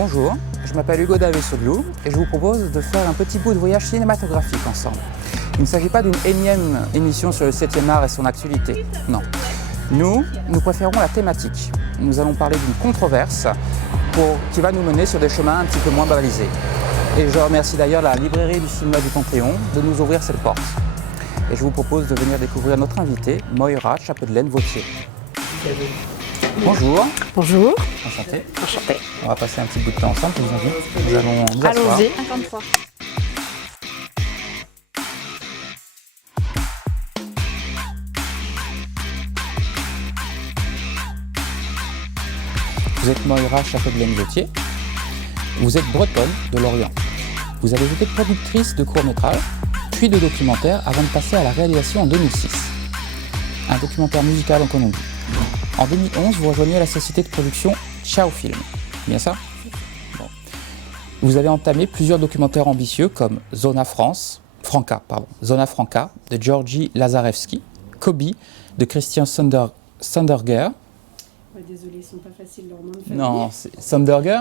Bonjour, je m'appelle Hugo Davesoglu et je vous propose de faire un petit bout de voyage cinématographique ensemble. Il ne s'agit pas d'une énième émission sur le 7e art et son actualité, non. Nous préférons la thématique. Nous allons parler d'une controverse qui va nous mener sur des chemins un petit peu moins balisés. Et je remercie d'ailleurs la librairie du cinéma du Panthéon de nous ouvrir cette porte. Et je vous propose de venir découvrir notre invitée, Moira Chapedelaine-Vautier. Bonjour. Bonjour. Enchanté. Enchanté. On va passer un petit bout de temps ensemble, nous allons nous asseoir. Allons-y. 53. Vous êtes Moira Chapedelaine-Vautier. Vous êtes bretonne de Lorient. Vous avez été productrice de courts-métrages, puis de documentaires avant de passer à la réalisation en 2006. Un documentaire musical en Colombie. En 2011, vous rejoignez la société de production Ciao Film. Bien ça? Bon. Vous avez entamé plusieurs documentaires ambitieux comme Zona Franca de Georgi Lazarevski, Kobe de Christian Sanderger. Désolé, ils ne sont pas faciles leur nom de famille. Non, c'est Sanderger.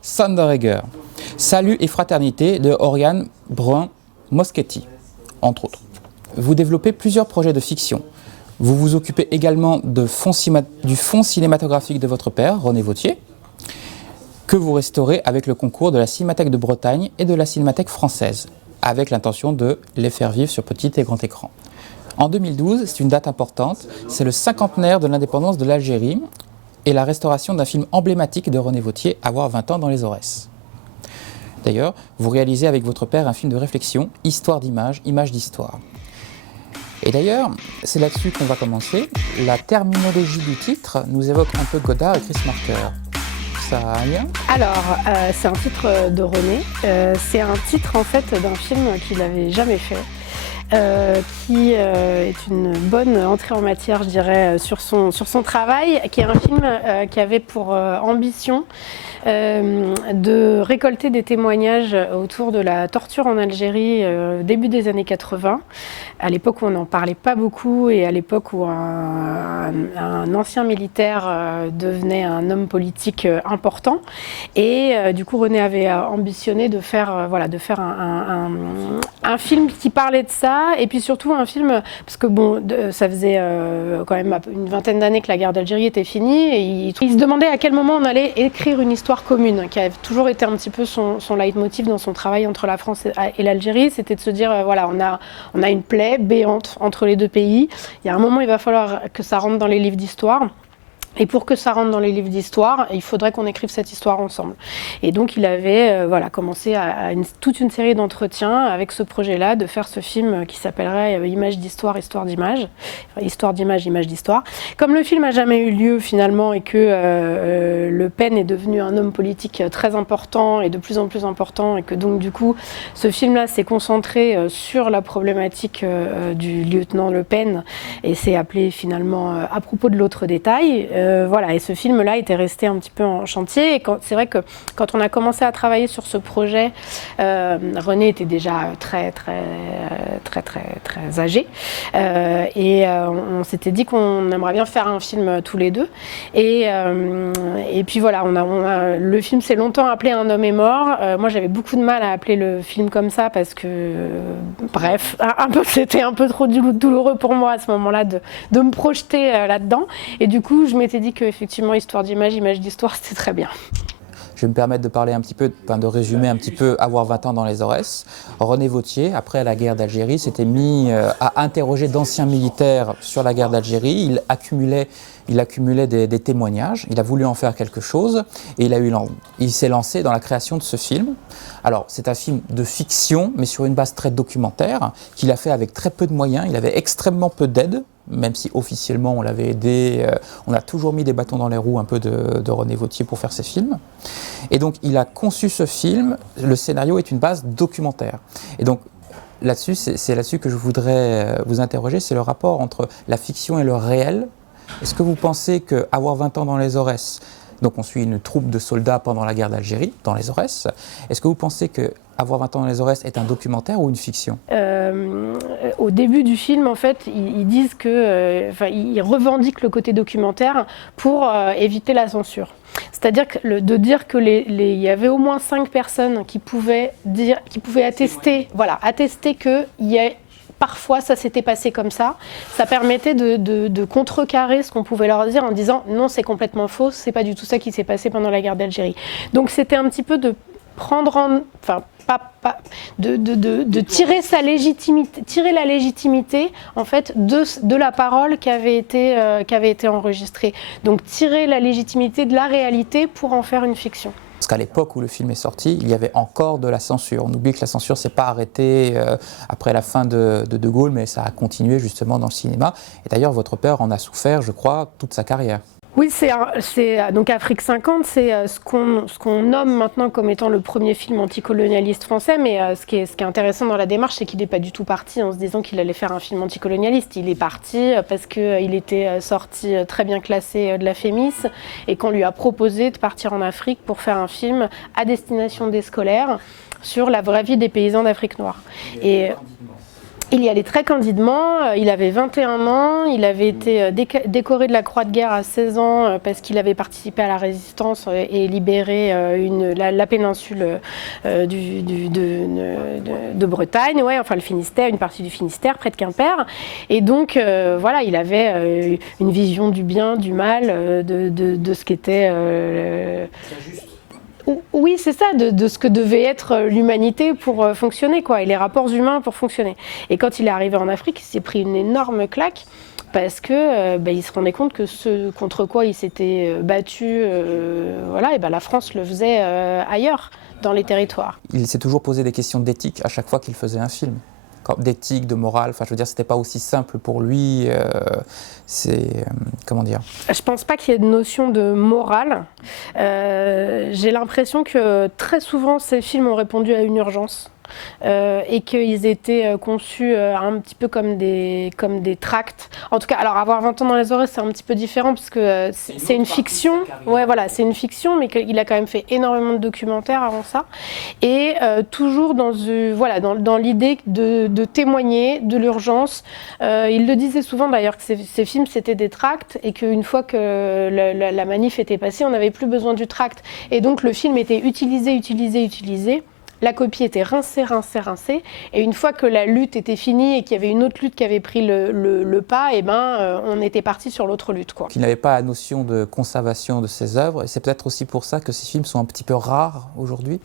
Sanderegger. Salut et fraternité de Oriane Brun-Moschetti, entre autres. Vous développez plusieurs projets de fiction. Vous vous occupez également du fonds cinématographique de votre père, René Vautier, que vous restaurez avec le concours de la Cinémathèque de Bretagne et de la Cinémathèque française, avec l'intention de les faire vivre sur petit et grand écran. En 2012, c'est une date importante, c'est le 50aire de l'indépendance de l'Algérie et la restauration d'un film emblématique de René Vautier, Avoir 20 ans dans les Aurès. D'ailleurs, vous réalisez avec votre père un film de réflexion, Histoire d'image, image d'histoire. Et d'ailleurs, c'est là-dessus qu'on va commencer. La terminologie du titre nous évoque un peu Godard et Chris Marker. Ça a un lien ? Alors, c'est un titre de René. C'est un titre en fait d'un film qu'il n'avait jamais fait. Qui est une bonne entrée en matière, je dirais, sur son travail, qui est un film qui avait pour ambition de récolter des témoignages autour de la torture en Algérie début des années 80, à l'époque où on n'en parlait pas beaucoup et à l'époque où un ancien militaire devenait un homme politique important. Et du coup, René avait ambitionné de faire, un film qui parlait de ça, et puis surtout un film, parce que bon, ça faisait quand même une vingtaine d'années que la guerre d'Algérie était finie, et il se demandait à quel moment on allait écrire une histoire commune, qui avait toujours été un petit peu son leitmotiv dans son travail entre la France et l'Algérie, c'était de se dire, voilà, on a une plaie béante entre les deux pays, il y a un moment il va falloir que ça rentre dans les livres d'histoire. Et pour que ça rentre dans les livres d'histoire, il faudrait qu'on écrive cette histoire ensemble. Et donc il avait commencé toute une série d'entretiens avec ce projet-là, de faire ce film qui s'appellerait Image d'histoire, histoire d'image. Histoire d'image, image d'histoire. Comme le film n'a jamais eu lieu finalement et que Le Pen est devenu un homme politique très important et de plus en plus important, et que donc du coup ce film-là s'est concentré sur la problématique du lieutenant Le Pen et s'est appelé finalement À propos de l'autre détail. Voilà, et ce film-là était resté un petit peu en chantier. Et c'est vrai que quand on a commencé à travailler sur ce projet, René était déjà très âgé. On s'était dit qu'on aimerait bien faire un film tous les deux. Et puis voilà, le film s'est longtemps appelé Un homme est mort. Moi, j'avais beaucoup de mal à appeler le film comme ça parce que, bref, c'était un peu trop douloureux pour moi à ce moment-là de me projeter là-dedans. Et du coup, je m'étais dit qu'effectivement, histoire d'image, image d'histoire, c'était très bien. Je vais me permettre de parler un petit peu, de résumer un petit peu Avoir 20 ans dans les Aurès. René Vautier, après la guerre d'Algérie, s'était mis à interroger d'anciens militaires sur la guerre d'Algérie. Il accumulait des témoignages, il a voulu en faire quelque chose et il s'est lancé dans la création de ce film. Alors, c'est un film de fiction, mais sur une base très documentaire, qu'il a fait avec très peu de moyens. Il avait extrêmement peu d'aide, même si officiellement on l'avait aidé. On a toujours mis des bâtons dans les roues un peu de René Vautier pour faire ses films. Et donc, il a conçu ce film. Le scénario est une base documentaire. Et donc, là-dessus, c'est là-dessus que je voudrais vous interroger, c'est le rapport entre la fiction et le réel. Est-ce que vous pensez qu'Avoir 20 ans dans les Aurès, donc on suit une troupe de soldats pendant la guerre d'Algérie, dans les Aurès, est-ce que vous pensez que Avoir 20 ans dans les Aurès est un documentaire ou une fiction ? Au au début du film, en fait, ils disent que, ils revendiquent le côté documentaire pour éviter la censure. C'est-à-dire de dire que il y avait au moins 5 personnes qui pouvaient attester, voilà, attester que parfois ça s'était passé comme ça. Ça permettait de contrecarrer ce qu'on pouvait leur dire en disant non, c'est complètement faux, c'est pas du tout ça qui s'est passé pendant la guerre d'Algérie. Donc c'était un petit peu de prendre de tirer la légitimité en fait de la parole qui avait été enregistrée. Donc tirer la légitimité de la réalité pour en faire une fiction. Parce qu'à l'époque où le film est sorti, il y avait encore de la censure. On oublie que la censure ne s'est pas arrêtée après la fin de Gaulle, mais ça a continué justement dans le cinéma. Et d'ailleurs, votre père en a souffert, je crois, toute sa carrière. Oui, donc Afrique 50, c'est ce qu'on nomme maintenant comme étant le premier film anticolonialiste français, mais ce qui est intéressant dans la démarche, c'est qu'il n'est pas du tout parti en se disant qu'il allait faire un film anticolonialiste. Il est parti parce qu'il était sorti très bien classé de la Fémis et qu'on lui a proposé de partir en Afrique pour faire un film à destination des scolaires sur la vraie vie des paysans d'Afrique noire. Et il y allait très candidement, il avait 21 ans, il avait été décoré de la Croix de guerre à 16 ans parce qu'il avait participé à la résistance et libéré la péninsule de Bretagne, enfin le Finistère, une partie du Finistère, près de Quimper. Et donc voilà, il avait une vision du bien, du mal, de ce qu'était... Oui, c'est ça, de ce que devait être l'humanité pour fonctionner, quoi, et les rapports humains pour fonctionner. Et quand il est arrivé en Afrique, il s'est pris une énorme claque parce que il se rendait compte que ce contre quoi il s'était battu, la France le faisait ailleurs, dans les territoires. Il s'est toujours posé des questions d'éthique à chaque fois qu'il faisait un film. D'éthique, de morale, je veux dire, c'était pas aussi simple pour lui, comment dire. Je pense pas qu'il y ait de notion de morale. J'ai l'impression que très souvent ces films ont répondu à une urgence. Et qu'ils étaient conçus un petit peu comme des tracts. En tout cas, alors avoir 20 ans dans les oreilles, c'est un petit peu différent parce que c'est une fiction. Ouais, voilà, c'est une fiction, mais qu'il a quand même fait énormément de documentaires avant ça. Et toujours dans l'idée de témoigner de l'urgence. Il le disait souvent d'ailleurs que ces films c'était des tracts et qu'une fois que la manif était passée, on n'avait plus besoin du tract. Et donc le film était utilisé. La copie était rincée, et une fois que la lutte était finie et qu'il y avait une autre lutte qui avait pris le pas, on était parti sur l'autre lutte, quoi. Il n'avait pas la notion de conservation de ses œuvres, et c'est peut-être aussi pour ça que ces films sont un petit peu rares aujourd'hui.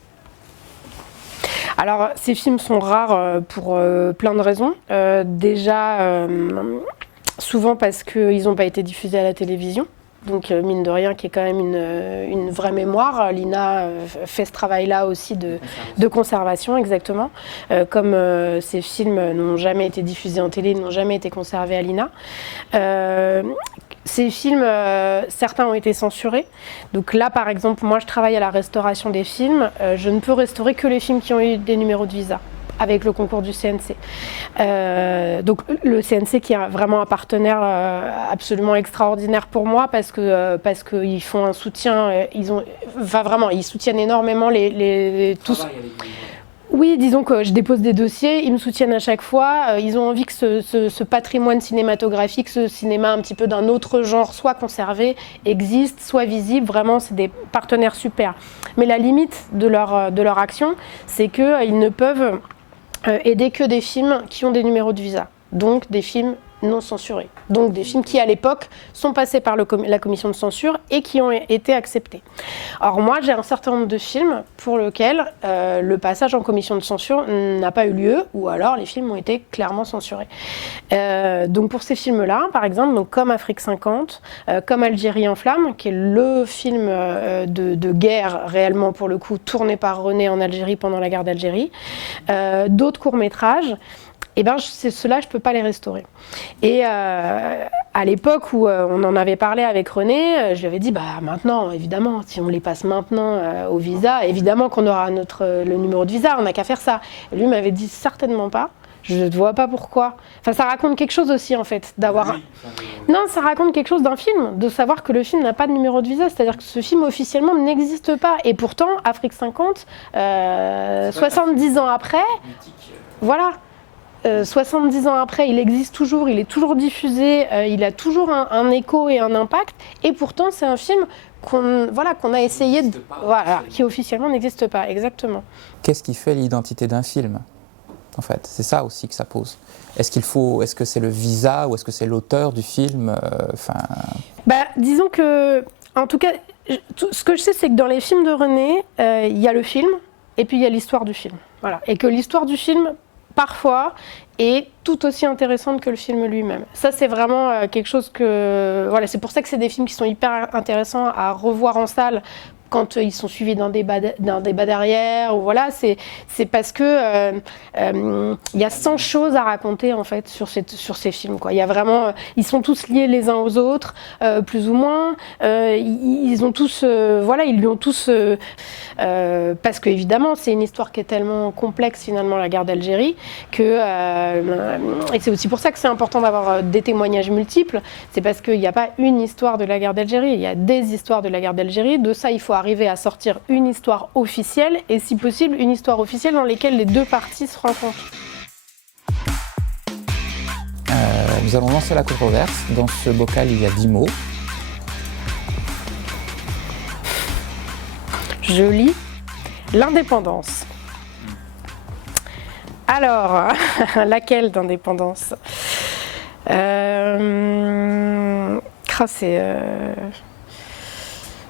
Alors, ces films sont rares pour plein de raisons. Souvent parce qu'ils n'ont pas été diffusés à la télévision. Donc mine de rien, qui est quand même une vraie mémoire. L'INA fait ce travail-là aussi de conservation, exactement. Comme ces films n'ont jamais été diffusés en télé, n'ont jamais été conservés à l'INA. Ces films, certains ont été censurés. Donc là, par exemple, moi je travaille à la restauration des films. Je ne peux restaurer que les films qui ont eu des numéros de visa, avec le concours du CNC. Donc le CNC qui est vraiment un partenaire absolument extraordinaire pour moi parce qu'ils font un soutien, ils soutiennent énormément tous. Oui, disons que je dépose des dossiers, ils me soutiennent à chaque fois, ils ont envie que ce patrimoine cinématographique, ce cinéma un petit peu d'un autre genre, soit conservé, existe, soit visible. Vraiment, c'est des partenaires super. Mais la limite de leur action, c'est qu'ils ne peuvent aider que des films qui ont des numéros de visa, donc des films non censurés, donc des films qui à l'époque sont passés par la commission de censure et qui ont été acceptés. Or moi j'ai un certain nombre de films pour lesquels le passage en commission de censure n'a pas eu lieu, ou alors les films ont été clairement censurés. Donc pour ces films-là, par exemple, donc comme Afrique 50, comme Algérie en flammes, qui est le film de guerre réellement pour le coup tourné par René en Algérie pendant la guerre d'Algérie, d'autres courts-métrages, ceux-là, je ne peux pas les restaurer. Et à l'époque où on en avait parlé avec René, je lui avais dit, maintenant, évidemment, si on les passe maintenant au visa, évidemment qu'on aura le numéro de visa, on n'a qu'à faire ça. Et lui m'avait dit, certainement pas. Je ne vois pas pourquoi. Enfin, ça raconte quelque chose aussi, en fait, d'avoir... Non, ça raconte quelque chose d'un film, de savoir que le film n'a pas de numéro de visa, c'est-à-dire que ce film, officiellement, n'existe pas. Et pourtant, Afrique 50, 70 ans après, voilà. 70 ans après, il existe toujours, il est toujours diffusé, il a toujours un écho et un impact, et pourtant c'est un film qu'on a essayé qui officiellement n'existe pas, exactement. Qu'est-ce qui fait l'identité d'un film, en fait? C'est ça aussi que ça pose. Est-ce que c'est le visa ou est-ce que c'est l'auteur du film? Disons que, en tout cas, ce que je sais, c'est que dans les films de René, il y a le film et puis il y a l'histoire du film. Voilà. Et que l'histoire du film, parfois, est tout aussi intéressante que le film lui-même. Ça, c'est vraiment quelque chose que... Voilà, c'est pour ça que c'est des films qui sont hyper intéressants à revoir en salle quand ils sont suivis d'un débat derrière, ou voilà, c'est parce que il y a 100 choses à raconter en fait sur ces films, quoi. Il y a vraiment, ils sont tous liés les uns aux autres, plus ou moins. Ils ont tous, ils lui ont tous, parce que évidemment, c'est une histoire qui est tellement complexe finalement, la guerre d'Algérie, que et c'est aussi pour ça que c'est important d'avoir des témoignages multiples. C'est parce qu'il n'y a pas une histoire de la guerre d'Algérie, il y a des histoires de la guerre d'Algérie. De ça, il faut arriver à sortir une histoire officielle et si possible une histoire officielle dans laquelle les deux parties se rencontrent. Nous allons lancer la controverse. Dans ce bocal, il y a 10 mots. Je lis l'indépendance. Alors, laquelle d'indépendance?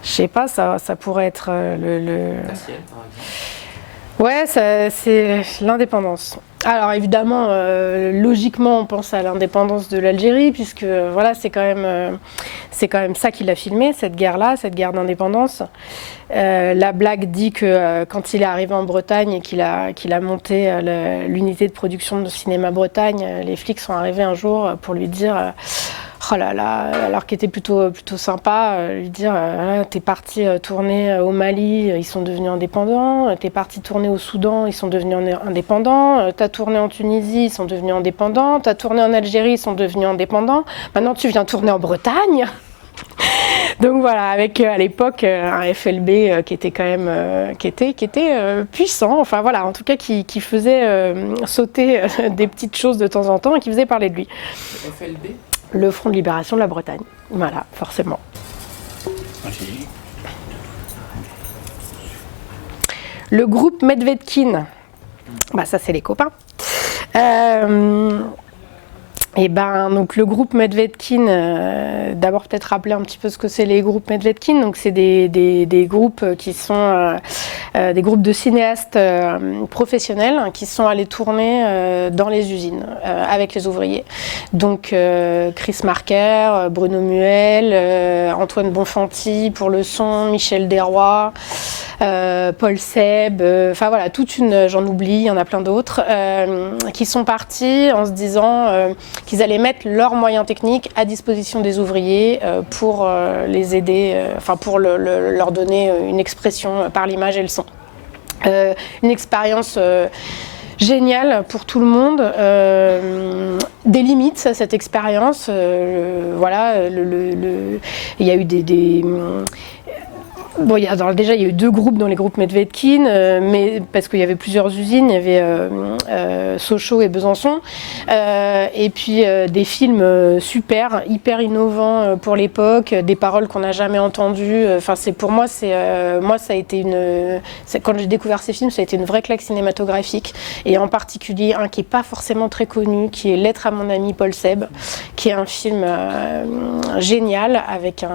Je sais pas, ça pourrait être le... Ouais, c'est l'indépendance. Alors évidemment, logiquement, on pense à l'indépendance de l'Algérie, puisque voilà, c'est quand même ça qu'il a filmé, cette guerre-là, cette guerre d'indépendance. La blague dit que quand il est arrivé en Bretagne et qu'il a monté l'unité de production de cinéma Bretagne, les flics sont arrivés un jour pour lui dire... Oh là là, alors qu'il était plutôt sympa, lui dire t'es parti tourner au Mali, ils sont devenus indépendants, t'es parti tourner au Soudan, ils sont devenus indépendants, t'as tourné en Tunisie, ils sont devenus indépendants, t'as tourné en Algérie, ils sont devenus indépendants, maintenant tu viens tourner en Bretagne. Donc voilà, avec à l'époque un FLB qui était quand même qui était puissant, enfin voilà, en tout cas qui faisait sauter des petites choses de temps en temps et qui faisait parler de lui. Le FLB ? Le Front de Libération de la Bretagne. Voilà, forcément. Okay. Le groupe Medvedkin. Ça c'est les copains. Donc le groupe Medvedkin, d'abord peut-être rappeler un petit peu ce que c'est les groupes Medvedkin. Donc c'est des groupes qui sont des groupes de cinéastes professionnels qui sont allés tourner dans les usines avec les ouvriers. Donc Chris Marker, Bruno Muel, Antoine Bonfanti pour le son, Michel Desrois, Paul Seb, enfin voilà, j'en oublie, il y en a plein d'autres, qui sont partis en se disant qu'ils allaient mettre leurs moyens techniques à disposition des ouvriers pour les aider, pour leur donner une expression par l'image et le son. Une expérience géniale pour tout le monde, des limites à cette expérience, il y a eu déjà il y a eu 2 groupes dans les groupes Medvedkin, mais parce qu'il y avait plusieurs usines, il y avait Sochaux et Besançon, et puis des films hyper innovants pour l'époque, des paroles qu'on n'a jamais entendues. Enfin moi ça a été quand j'ai découvert ces films, ça a été une vraie claque cinématographique, et en particulier un qui est pas forcément très connu, qui est Lettre à mon ami Paul Seb, qui est un film génial avec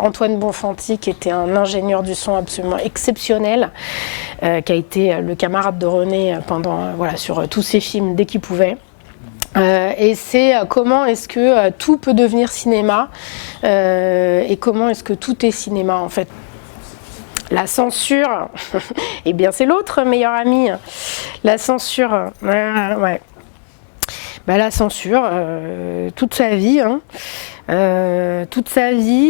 Antoine Bonfanti, qui était un ingénieur du son absolument exceptionnel, qui a été le camarade de René sur tous ses films dès qu'il pouvait. Et c'est comment est-ce que tout peut devenir cinéma, et comment est-ce que tout est cinéma en fait. La censure, eh bien c'est l'autre meilleur ami. La censure, ouais. La censure, toute sa vie,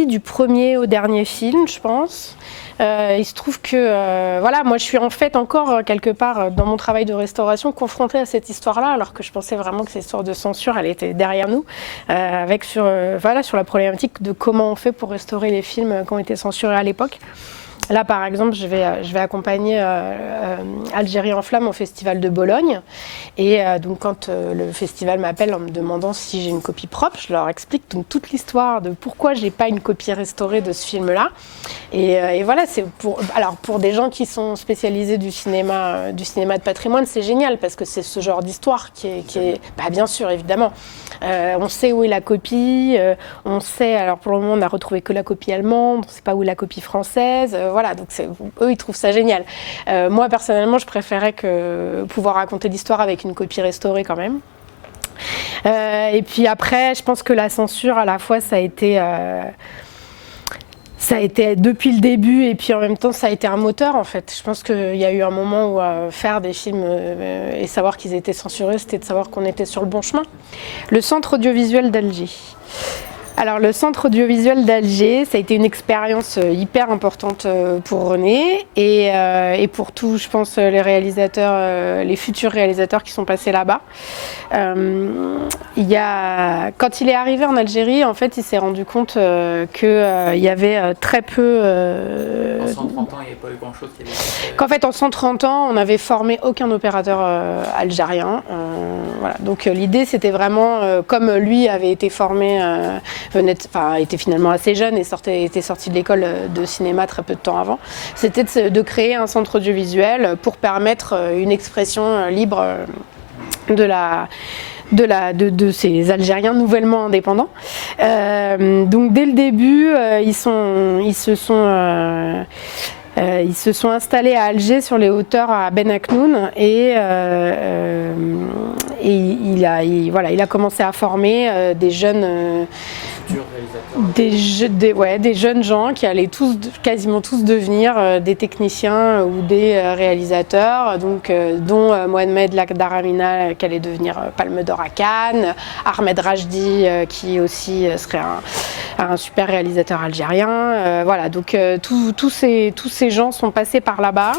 du premier au dernier film, je pense. Il se trouve que, moi je suis en fait encore quelque part dans mon travail de restauration confrontée à cette histoire-là, alors que je pensais vraiment que cette histoire de censure, elle était derrière nous, sur la problématique de comment on fait pour restaurer les films qui ont été censurés à l'époque. Là, par exemple, je vais accompagner Algérie en flammes au Festival de Bologne. Et donc, quand le festival m'appelle en me demandant si j'ai une copie propre, je leur explique donc toute l'histoire de pourquoi j'ai pas une copie restaurée de ce film-là. Et voilà, c'est pour des gens qui sont spécialisés du cinéma de patrimoine, c'est génial parce que c'est ce genre d'histoire qui est bah, bien sûr, évidemment. On sait où est la copie, on sait, alors pour le moment on n'a retrouvé que la copie allemande, on ne sait pas où est la copie française, voilà, donc eux ils trouvent ça génial. Moi personnellement je préférais pouvoir raconter l'histoire avec une copie restaurée quand même. Et puis après je pense que la censure à la fois ça a été depuis le début et puis en même temps ça a été un moteur en fait. Je pense qu'il y a eu un moment où faire des films et savoir qu'ils étaient censurés, c'était de savoir qu'on était sur le bon chemin. Le Centre audiovisuel d'Alger. Alors le Centre audiovisuel d'Alger, ça a été une expérience hyper importante pour René et pour tous, je pense, les réalisateurs, les futurs réalisateurs qui sont passés là-bas. Quand il est arrivé en Algérie, en fait, il s'est rendu compte qu'il y avait très peu... En 130 ans, il n'y avait pas eu grand-chose qui avait été... Qu'en fait, en 130 ans, on n'avait formé aucun opérateur algérien. Voilà. Donc l'idée, c'était vraiment, comme lui avait été formé... était finalement assez jeune et était sorti de l'école de cinéma très peu de temps avant, c'était de créer un centre audiovisuel pour permettre une expression libre de ces Algériens nouvellement indépendants. Donc dès le début, ils se sont installés à Alger sur les hauteurs à Ben Aknoun et il a commencé à former des jeunes des jeunes gens qui allaient quasiment tous devenir des techniciens ou des réalisateurs, donc, dont Mohamed Lagdaramina qui allait devenir Palme d'Or à Cannes, Ahmed Rajdi qui aussi serait un super réalisateur algérien. Voilà, donc tous ces gens sont passés par là-bas.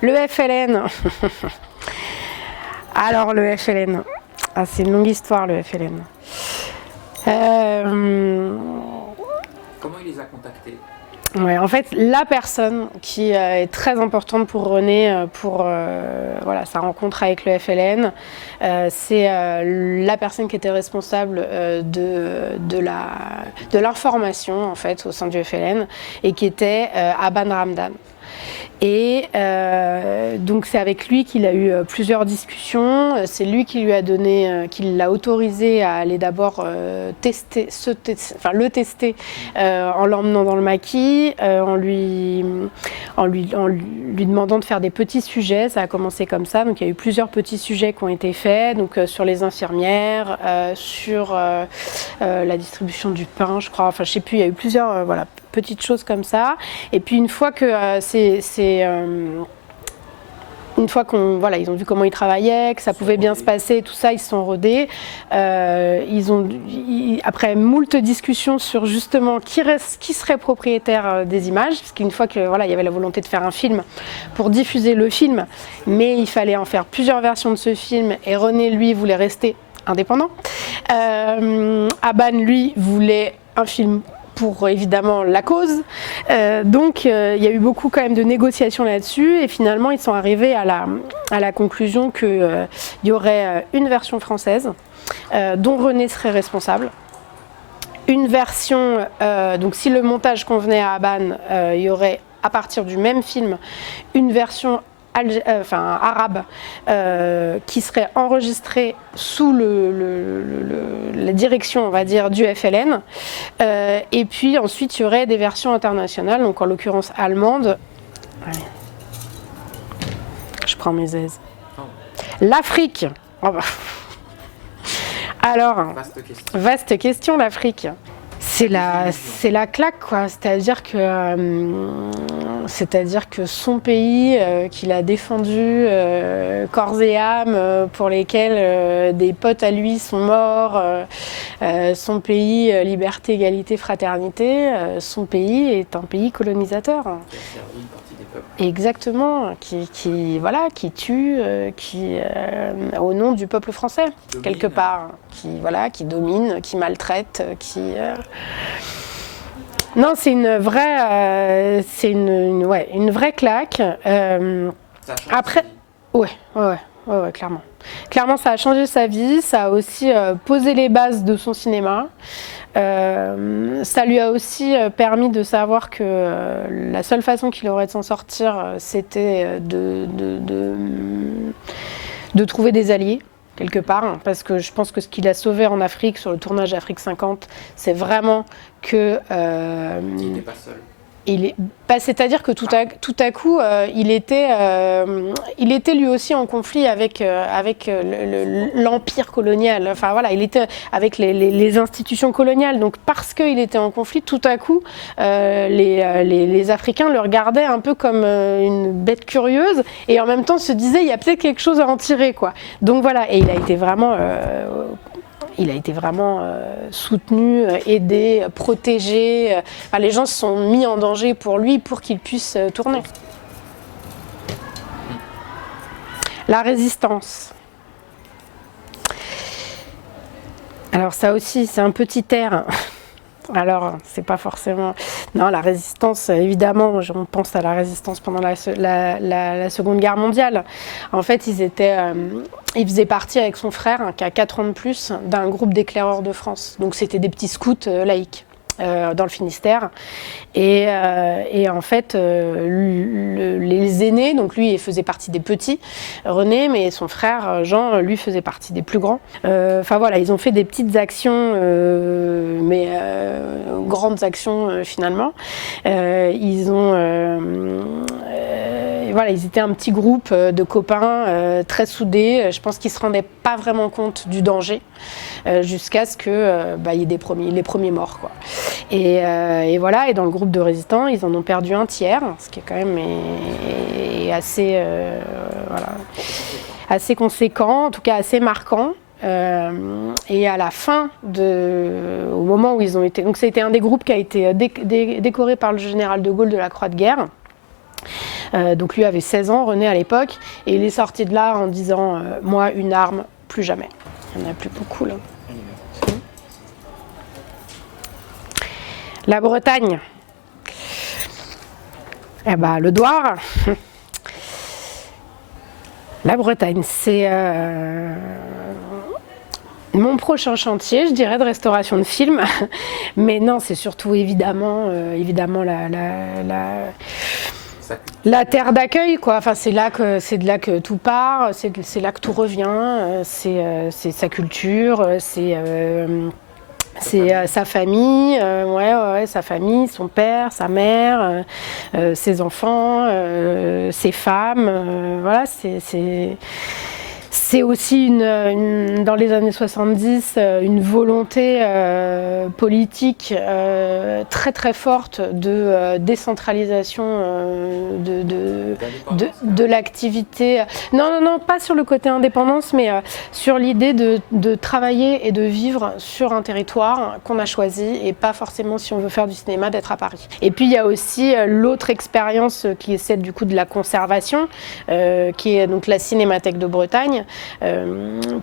Le FLN. Alors le FLN. Ah, c'est une longue histoire le FLN. Comment il les a contactés ? Ouais, en fait, la personne qui est très importante pour René, pour sa rencontre avec le FLN, c'est la personne qui était responsable de l'information en fait au sein du FLN et qui était Aban Ramdan. Et donc c'est avec lui qu'il a eu plusieurs discussions. C'est lui qui lui a donné, qui l'a autorisé à aller d'abord le tester en l'emmenant dans le maquis, en lui demandant de faire des petits sujets. Ça a commencé comme ça. Donc il y a eu plusieurs petits sujets qui ont été faits, donc sur les infirmières, sur la distribution du pain, je crois. Enfin je sais plus. Il y a eu plusieurs petites choses comme ça. Et puis une fois que une fois ils ont vu comment ils travaillaient, que ça pouvait bien se passer, tout ça, ils se sont rodés. Après moult discussions sur justement qui serait propriétaire des images, parce qu'une fois que il y avait la volonté de faire un film pour diffuser le film, mais il fallait en faire plusieurs versions de ce film. Et René, lui, voulait rester indépendant. Aban, lui, voulait un film pour évidemment la cause. Donc il y a eu beaucoup quand même de négociations là-dessus et finalement ils sont arrivés à la conclusion qu'il y aurait une version française dont René serait responsable. Une version, donc si le montage convenait à Aban, il y aurait à partir du même film une version arabe qui serait enregistrée sous la direction, on va dire, du FLN. Et puis ensuite, il y aurait des versions internationales, donc en l'occurrence allemandes. Allez. Je prends mes aises. L'Afrique. Oh bah. Alors, vaste question l'Afrique. C'est la claque, quoi. C'est-à-dire que son pays qu'il a défendu corps et âme, pour lesquels des potes à lui sont morts, son pays liberté, égalité, fraternité, son pays est un pays colonisateur. Exactement, qui tue, au nom du peuple français, quelque part, qui domine, qui maltraite, Non, c'est une vraie, ouais, une vraie claque. Après, ouais, clairement. Clairement, ça a changé sa vie, ça a aussi posé les bases de son cinéma. Ça lui a aussi permis de savoir que la seule façon qu'il aurait de s'en sortir, c'était de trouver des alliés quelque part, hein, parce que je pense que ce qu'il a sauvé en Afrique, sur le tournage d'Afrique 50, c'est vraiment que... Il n'était pas seul. C'est-à-dire que tout à coup, il était lui aussi en conflit avec l'empire colonial. Enfin voilà, il était avec les institutions coloniales. Donc parce qu'il était en conflit, tout à coup, les Africains le regardaient un peu comme une bête curieuse et en même temps se disaient il y a peut-être quelque chose à en tirer, quoi. Donc voilà, et il a été vraiment soutenu, aidé, protégé. Enfin, les gens se sont mis en danger pour lui, pour qu'il puisse tourner. La résistance. Alors ça aussi, c'est un petit air. Alors, c'est pas forcément... Non, la résistance, évidemment, on pense à la résistance pendant la Seconde Guerre mondiale. En fait, il faisait partie avec son frère, hein, qui a 4 ans de plus, d'un groupe d'éclaireurs de France. Donc, c'était des petits scouts laïcs dans le Finistère. Et en fait, les aînés, donc lui, il faisait partie des petits, René, mais son frère, Jean, lui, faisait partie des plus grands. Enfin voilà, ils ont fait des petites actions, mais grandes actions finalement. Ils étaient un petit groupe de copains très soudés. Je pense qu'ils ne se rendaient pas vraiment compte du danger jusqu'à ce qu'il y ait les premiers morts, quoi. Et voilà, et dans le groupe de résistants, ils en ont perdu un tiers, ce qui est quand même assez conséquent, en tout cas assez marquant. Et à la fin, au moment où ils ont été... Donc c'était un des groupes qui a été décoré par le général de Gaulle de la Croix de guerre. Donc lui avait 16 ans, René à l'époque, et il est sorti de là en disant moi, une arme, plus jamais. Il n'y en a plus beaucoup là. La Bretagne. Eh ben, le Doire. La Bretagne, c'est mon prochain chantier, je dirais, de restauration de films. Mais non, c'est surtout évidemment la terre d'accueil, quoi. Enfin, c'est de là que tout part, c'est là que tout revient. C'est sa culture, c'est sa famille, sa famille, son père, sa mère, ses enfants, ses femmes. Voilà, c'est aussi dans les années 70 une volonté politique très très forte de décentralisation de l'activité. Non, pas sur le côté indépendance, mais sur l'idée de travailler et de vivre sur un territoire qu'on a choisi et pas forcément, si on veut faire du cinéma, d'être à Paris. Et puis il y a aussi l'autre expérience qui est celle du coup de la conservation, qui est donc la Cinémathèque de Bretagne.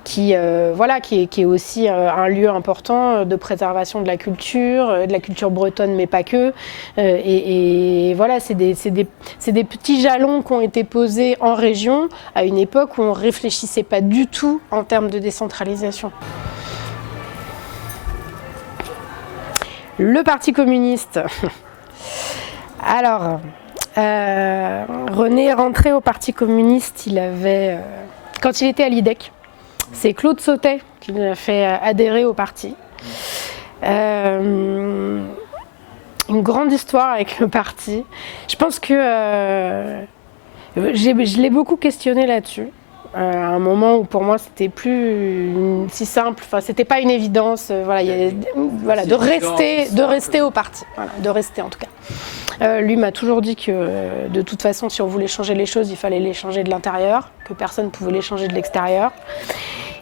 Qui est aussi un lieu important de préservation de la culture bretonne, mais pas que. Et voilà, c'est des petits jalons qui ont été posés en région à une époque où on ne réfléchissait pas du tout en termes de décentralisation. Le Parti communiste. Alors, René est rentré au Parti communiste, quand il était à l'IDEC. C'est Claude Sautet qui lui a fait adhérer au parti. Une grande histoire avec le parti. Je pense que je l'ai beaucoup questionné là-dessus. À un moment où pour moi c'était plus si simple, enfin c'était pas une évidence, de rester au parti, de rester en tout cas. Lui m'a toujours dit que de toute façon si on voulait changer les choses il fallait les changer de l'intérieur, que personne ne pouvait les changer de l'extérieur.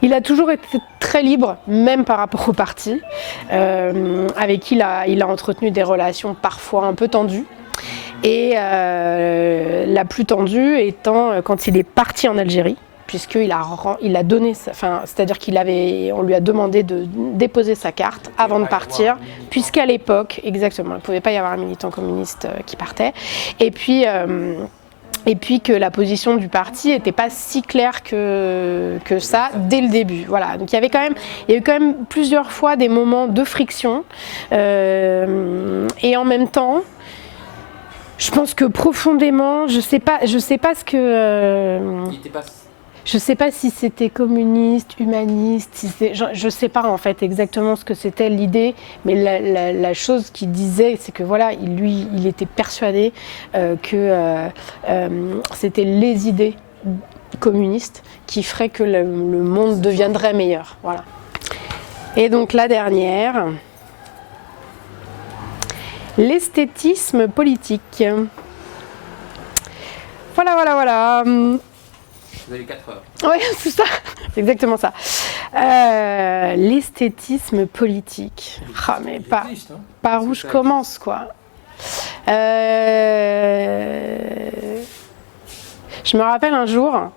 Il a toujours été très libre, même par rapport au parti, avec qui il a entretenu des relations parfois un peu tendues. Et la plus tendue étant quand il est parti en Algérie. puisqu'il a donné, c'est-à-dire on lui a demandé de déposer sa carte avant de partir, puisqu'à l'époque, exactement, il ne pouvait pas y avoir un militant communiste qui partait. Et puis que la position du parti n'était pas si claire que ça dès le début. Voilà. Donc il y a eu quand même plusieurs fois des moments de friction. Et en même temps, je pense que profondément, je sais pas ce que. Je sais pas si c'était communiste, humaniste, je sais pas en fait exactement ce que c'était l'idée, mais la chose qu'il disait, c'est que voilà, il était persuadé que c'était les idées communistes qui feraient que le monde deviendrait meilleur. Voilà. Et donc la dernière, l'esthétisme politique. Voilà. Vous avez 4 heures. Oui, c'est ça, c'est exactement ça. L'esthétisme politique. Ah, mais par où je commence, quoi. Je me rappelle un jour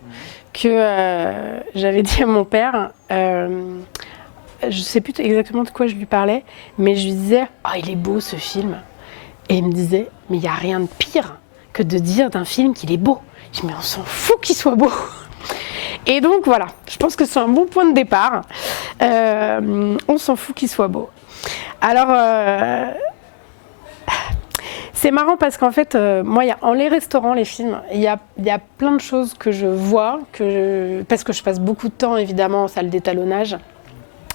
que j'avais dit à mon père, je sais plus exactement de quoi je lui parlais, mais je lui disais « Ah, il est beau ce film !» Et il me disait « Mais il n'y a rien de pire que de dire d'un film qu'il est beau. » Je dis « Mais on s'en fout qu'il soit beau !» Et donc voilà, je pense que c'est un bon point de départ. On s'en fout qu'il soit beau. Alors, c'est marrant parce qu'en fait, moi, en les restaurants, les films, il y a plein de choses que je vois, parce que je passe beaucoup de temps, évidemment, en salle d'étalonnage,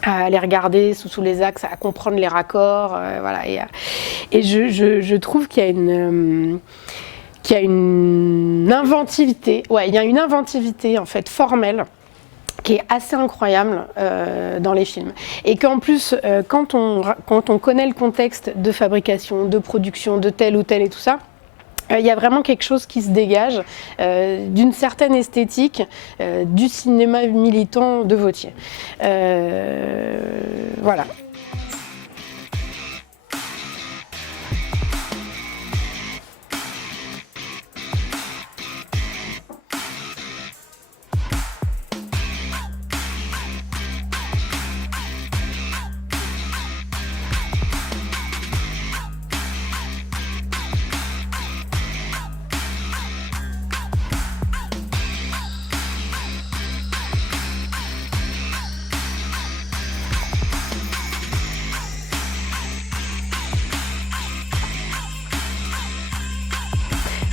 à les regarder sous tous les axes, à comprendre les raccords, voilà. Et je trouve qu'il y a une inventivité, il y a une inventivité en fait formelle qui est assez incroyable dans les films. Et qu'en plus, quand on connaît le contexte de fabrication, de production, de tel ou tel et tout ça, il y a vraiment quelque chose qui se dégage d'une certaine esthétique du cinéma militant de Vautier. Voilà.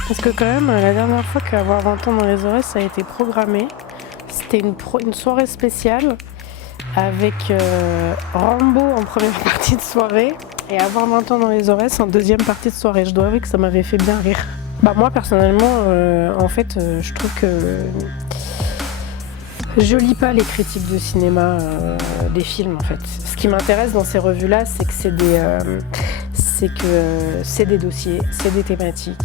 Parce que quand même, la dernière fois qu'avoir 20 ans dans les oreilles, ça a été programmé. C'était une soirée spéciale avec Rambo en première partie de soirée et avoir 20 ans dans les oreilles en deuxième partie de soirée. Je dois avouer que ça m'avait fait bien rire. Moi, personnellement, en fait, je trouve que je lis pas les critiques de cinéma des films, en fait. Ce qui m'intéresse dans ces revues-là, c'est que c'est des dossiers, c'est des thématiques.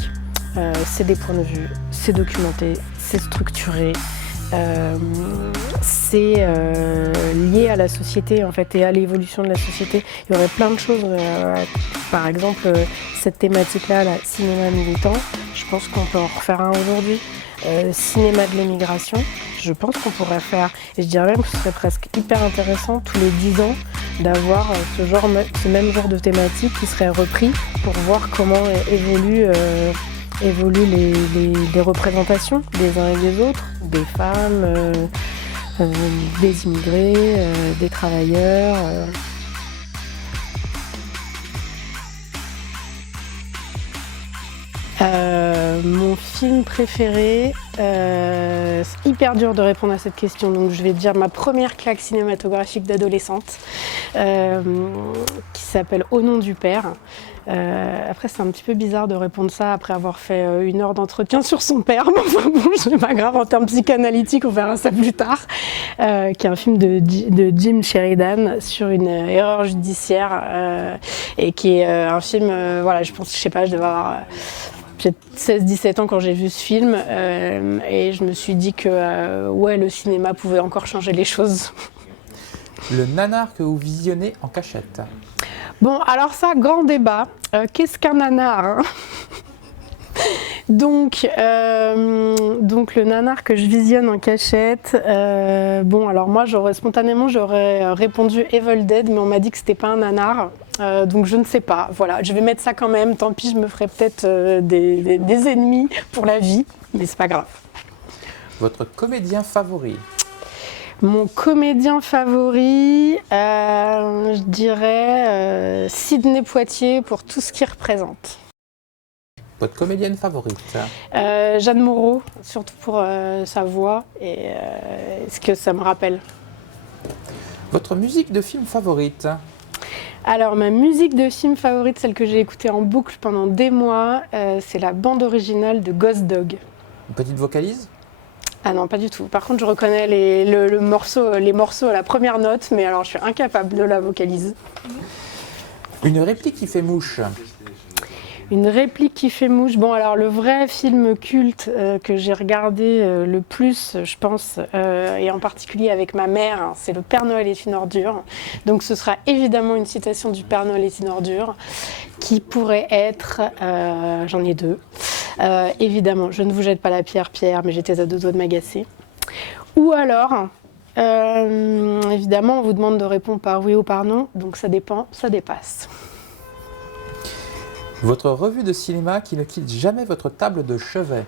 C'est des points de vue, c'est documenté, c'est structuré, c'est lié à la société en fait et à l'évolution de la société. Il y aurait plein de choses, par exemple cette thématique-là, la cinéma militant, je pense qu'on peut en refaire un aujourd'hui. Cinéma de l'émigration, je pense qu'on pourrait faire, et je dirais même que ce serait presque hyper intéressant tous les 10 ans d'avoir ce même genre de thématique qui serait repris pour voir comment évoluent les représentations des uns et des autres, des femmes, des immigrés, des travailleurs. Mon film préféré, c'est hyper dur de répondre à cette question, donc je vais dire ma première claque cinématographique d'adolescente qui s'appelle Au nom du père. Après c'est un petit peu bizarre de répondre ça après avoir fait 1 heure d'entretien sur son père, mais enfin bon, c'est pas grave, en termes psychanalytiques on verra ça plus tard, qui est un film de Jim Sheridan sur une erreur judiciaire et qui est un film, voilà, je sais pas, je devais avoir peut-être 16-17 ans quand j'ai vu ce film et je me suis dit que le cinéma pouvait encore changer les choses. Le nanar que vous visionnez en cachette. Bon, alors ça, grand débat. Qu'est-ce qu'un nanar, hein? Donc le nanar que je visionne en cachette, bon alors moi spontanément j'aurais répondu Evil Dead, mais on m'a dit que c'était pas un nanar, donc je ne sais pas, voilà, je vais mettre ça quand même, tant pis, je me ferai peut-être des ennemis pour la vie, mais c'est pas grave. Votre comédien favori? Mon comédien favori, je dirais Sidney Poitier pour tout ce qu'il représente. Votre comédienne favorite? Jeanne Moreau, surtout pour sa voix et ce que ça me rappelle. Votre musique de film favorite? Alors ma musique de film favorite, celle que j'ai écoutée en boucle pendant des mois, c'est la bande originale de Ghost Dog. Une petite vocalise? Ah non, pas du tout. Par contre, je reconnais les morceaux à la première note, mais alors je suis incapable de la vocaliser. Une réplique qui fait mouche? Une réplique qui fait mouche. Bon, alors le vrai film culte que j'ai regardé le plus, je pense, et en particulier avec ma mère, hein, c'est Le Père Noël est une ordure. Donc ce sera évidemment une citation du Père Noël est une ordure, qui pourrait être, j'en ai deux, évidemment, je ne vous jette pas la pierre, Pierre, mais j'étais à deux doigts de m'agacer. Ou alors, évidemment, on vous demande de répondre par oui ou par non, donc ça dépend, ça dépasse. Votre revue de cinéma qui ne quitte jamais votre table de chevet?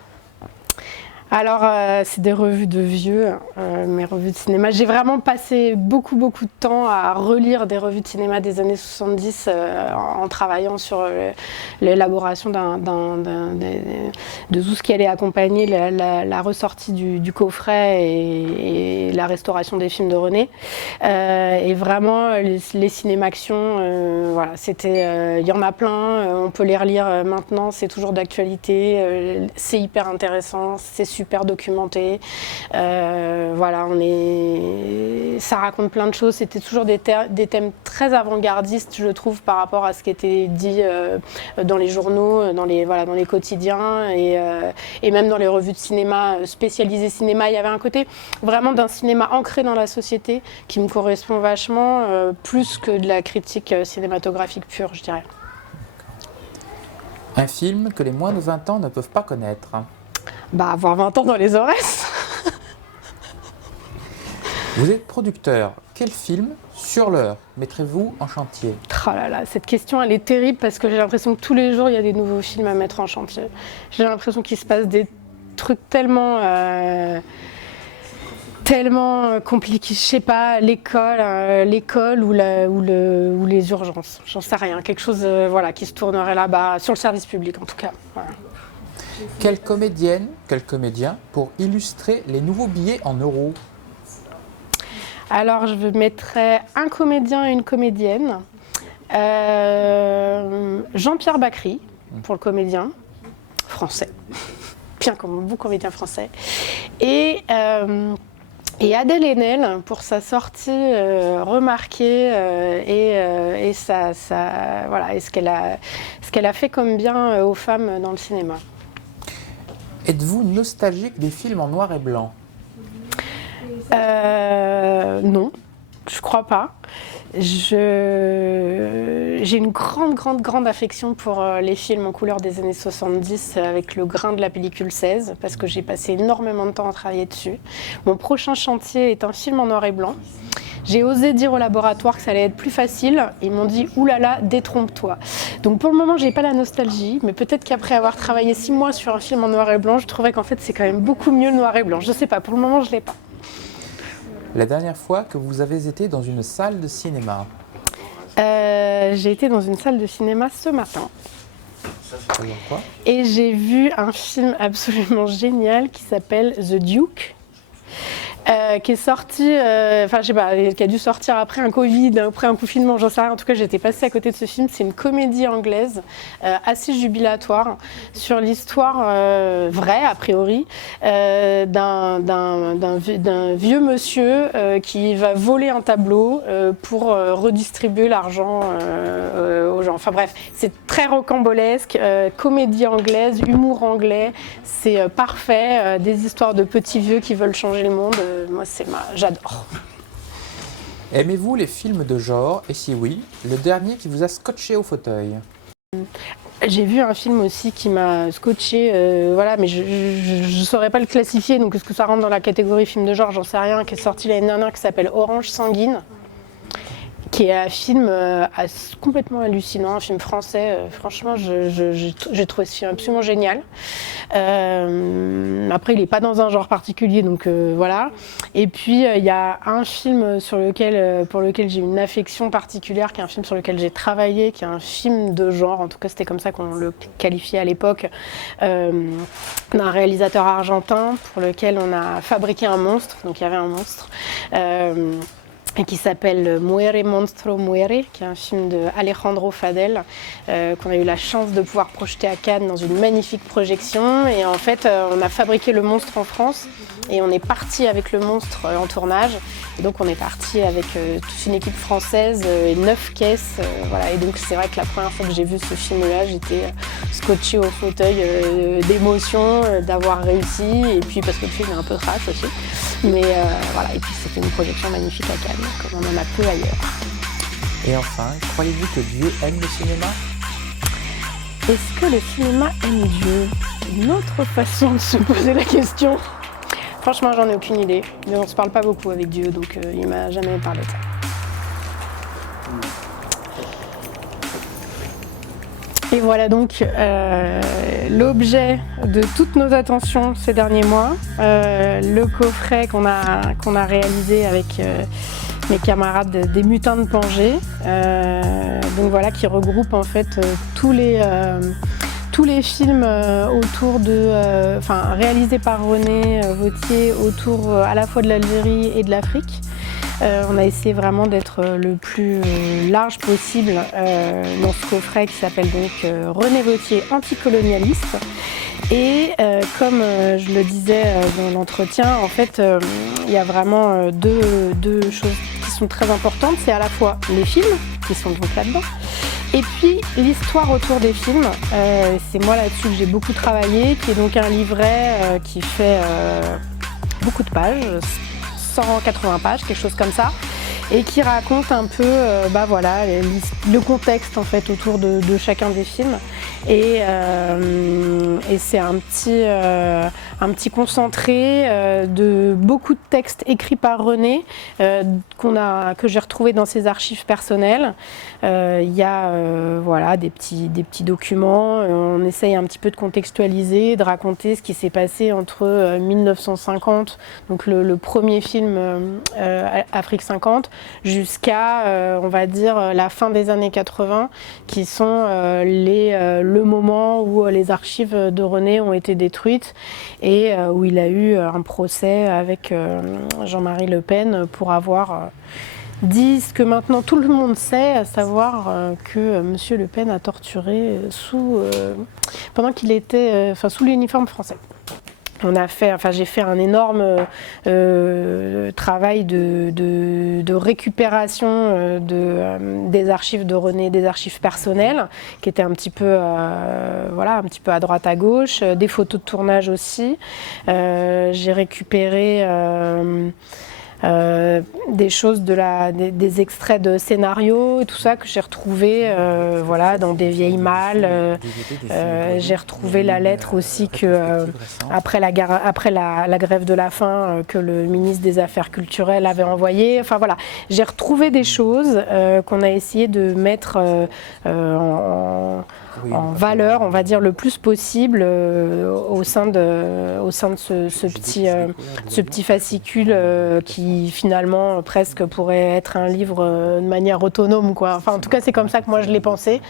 Alors, c'est des revues de vieux, mes revues de cinéma. J'ai vraiment passé beaucoup de temps à relire des revues de cinéma des années 70 en travaillant sur l'élaboration de tout ce qui allait accompagner la ressortie du coffret et la restauration des films de René. Et vraiment, les cinéma-action, voilà, c'était, y en a plein, on peut les relire maintenant, c'est toujours d'actualité, c'est hyper intéressant, c'est super documenté, voilà, ça raconte plein de choses, c'était toujours des thèmes très avant-gardistes, je trouve, par rapport à ce qui était dit dans les journaux, dans les quotidiens et même dans les revues de cinéma spécialisées cinéma. Il y avait un côté vraiment d'un cinéma ancré dans la société qui me correspond vachement, plus que de la critique cinématographique pure, je dirais. Un film que les moins de 20 ans ne peuvent pas connaître? Bah, avoir 20 ans dans les Aurès. Vous êtes producteur. Quel film, sur l'heure, mettrez-vous en chantier? Oh là là, cette question, elle est terrible parce que j'ai l'impression que tous les jours, il y a des nouveaux films à mettre en chantier. J'ai l'impression qu'il se passe des trucs tellement compliqués. Je sais pas, l'école ou les urgences. J'en sais rien. Quelque chose voilà, qui se tournerait là-bas, sur le service public en tout cas. Voilà. Quelle comédienne, quel comédien pour illustrer les nouveaux billets en euros? Alors, je mettrais un comédien et une comédienne. Jean-Pierre Bacry, pour le comédien français. Bien comme un bon comédien français. Et Adèle Haenel, pour sa sortie remarquée et ce qu'elle a fait comme bien aux femmes dans le cinéma. Êtes-vous nostalgique des films en noir et blanc? Non, je crois pas. J'ai une grande affection pour les films en couleur des années 70 avec le grain de la pellicule 16 parce que j'ai passé énormément de temps à travailler dessus. Mon prochain chantier est un film en noir et blanc. J'ai osé dire au laboratoire que ça allait être plus facile. Ils m'ont dit « oulala, détrompe-toi ». Donc pour le moment, j'ai pas la nostalgie, mais peut-être qu'après avoir travaillé 6 mois sur un film en noir et blanc, je trouverais qu'en fait c'est quand même beaucoup mieux le noir et blanc. Je sais pas, pour le moment je l'ai pas. La dernière fois que vous avez été dans une salle de cinéma? J'ai été dans une salle de cinéma ce matin. Quoi? Et j'ai vu un film absolument génial qui s'appelle The Duke. Qui est sorti, qui a dû sortir après un Covid, après un confinement, j'en sais rien. En tout cas, j'étais passée à côté de ce film. C'est une comédie anglaise assez jubilatoire sur l'histoire vraie, a priori, d'un vieux monsieur qui va voler un tableau pour redistribuer l'argent aux gens. Enfin bref, c'est très rocambolesque, comédie anglaise, humour anglais, c'est parfait, des histoires de petits vieux qui veulent changer le monde. Moi, j'adore. Aimez-vous les films de genre? Et si oui, le dernier qui vous a scotché au fauteuil? J'ai vu un film aussi qui m'a scotché, voilà, mais je ne saurais pas le classifier, donc est-ce que ça rentre dans la catégorie film de genre, j'en sais rien, qui est sorti l'année dernière, qui s'appelle Orange Sanguine, qui est un film complètement hallucinant, un film français. Franchement, j'ai trouvé ce film absolument génial. Après, il n'est pas dans un genre particulier, donc voilà. Et puis, il y a un film pour lequel j'ai une affection particulière, qui est un film sur lequel j'ai travaillé, qui est un film de genre, en tout cas, c'était comme ça qu'on le qualifiait à l'époque, d'un réalisateur argentin pour lequel on a fabriqué un monstre. Donc, il y avait un monstre. Et qui s'appelle Muere Monstro Muere, qui est un film de Alejandro Fadel, qu'on a eu la chance de pouvoir projeter à Cannes dans une magnifique projection. Et en fait, on a fabriqué le monstre en France et on est parti avec le monstre en tournage. Et donc on est parti avec toute une équipe française et 9 caisses. Voilà. Et donc c'est vrai que la première fois que j'ai vu ce film-là, j'étais scotchée au fauteuil d'émotion, d'avoir réussi. Et puis parce que le film est un peu trash aussi. Mais voilà, et puis c'était une projection magnifique à Cannes, comme on en a peu ailleurs. Et enfin, croyez-vous que Dieu aime le cinéma? Est-ce que le cinéma aime Dieu? Une autre façon de se poser la question. Franchement, j'en ai aucune idée. Mais on se parle pas beaucoup avec Dieu, donc il m'a jamais parlé de ça. Et voilà donc l'objet de toutes nos attentions ces derniers mois, le coffret qu'on a réalisé avec mes camarades des Mutins de Pangée, donc voilà, qui regroupe en fait tous les films autour de, réalisés par René Vauthier autour à la fois de l'Algérie et de l'Afrique. On a essayé vraiment d'être le plus large possible dans ce coffret qui s'appelle donc René Vauthier anticolonialiste. Et comme je le disais dans l'entretien, en fait, il y a vraiment deux choses qui sont très importantes. C'est à la fois les films, qui sont donc là-dedans, et puis l'histoire autour des films. C'est moi là-dessus que j'ai beaucoup travaillé, qui est donc un livret qui fait beaucoup de pages, 180 pages, quelque chose comme ça, et qui raconte un peu le contexte en fait autour de chacun des films. Et c'est un petit concentré de beaucoup de textes écrits par René que j'ai retrouvé dans ses archives personnelles. Il y a des petits documents. On essaye un petit peu de contextualiser, de raconter ce qui s'est passé entre 1950, donc le premier film Afrique 50, jusqu'à on va dire la fin des années 80, qui sont le moment où les archives de René ont été détruites et où il a eu un procès avec Jean-Marie Le Pen pour avoir dit ce que maintenant tout le monde sait, à savoir que M. Le Pen a torturé pendant qu'il était sous l'uniforme français. J'ai fait un énorme travail de récupération des archives de René, des archives personnelles, qui étaient un petit peu à droite à gauche, des photos de tournage aussi. J'ai récupéré des choses des extraits de scénarios et tout ça que j'ai retrouvé dans des vieilles malles. J'ai retrouvé la lettre aussi que après la grève de la faim que le ministre des Affaires culturelles avait envoyée. Enfin voilà, j'ai retrouvé des choses qu'on a essayé de mettre en valeur, on va dire, le plus possible au sein de ce petit fascicule qui finalement presque pourrait être un livre de manière autonome, quoi. Enfin, en tout cas, c'est comme ça que moi je l'ai pensé,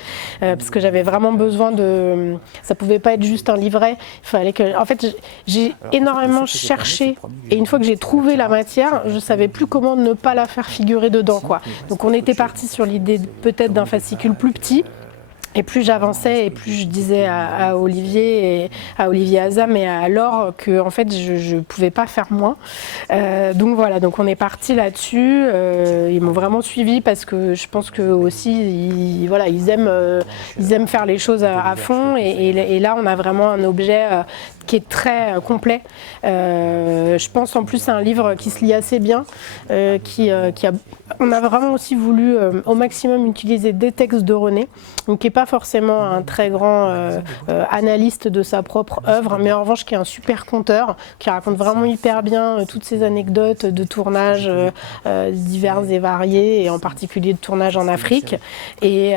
parce que j'avais vraiment besoin de... Ça pouvait pas être juste un livret. Il fallait que... En fait, j'ai énormément cherché, et une fois que j'ai trouvé la matière, je savais plus comment ne pas la faire figurer dedans, quoi. Donc on était parti sur l'idée peut-être d'un fascicule plus petit. Et plus j'avançais et plus je disais à Olivier et à Olivier Hazam et à Laure que en fait je pouvais pas faire moins. Donc voilà, donc on est parti là-dessus. Ils m'ont vraiment suivi parce que je pense que aussi ils aiment faire les choses à fond et là on a vraiment un objet qui est très complet. Je pense en plus c'est un livre qui se lit assez bien, on a vraiment aussi voulu au maximum utiliser des textes de René, donc qui n'est pas forcément un très grand analyste de sa propre œuvre, mais en revanche qui est un super conteur, qui raconte vraiment hyper bien toutes ces anecdotes de tournages divers et variés, et en particulier de tournage en Afrique. Et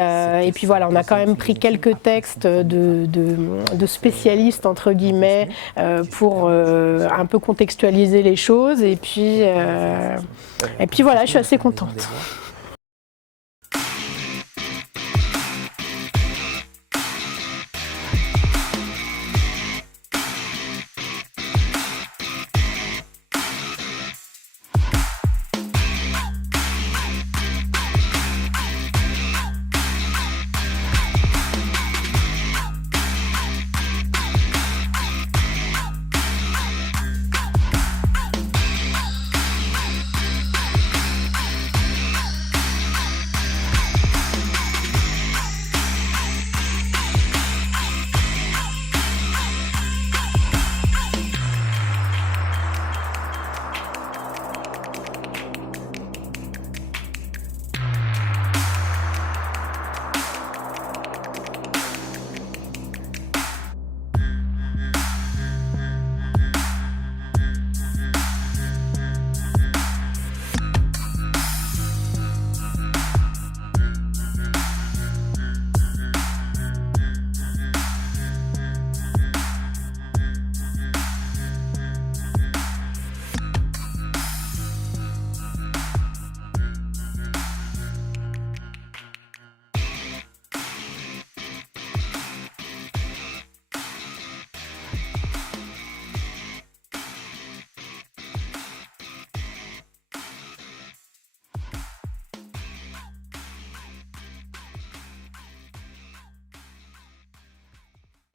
puis voilà, on a quand même pris quelques textes de spécialistes, entre guillemets, pour un peu contextualiser les choses. Et puis voilà, je suis assez contente.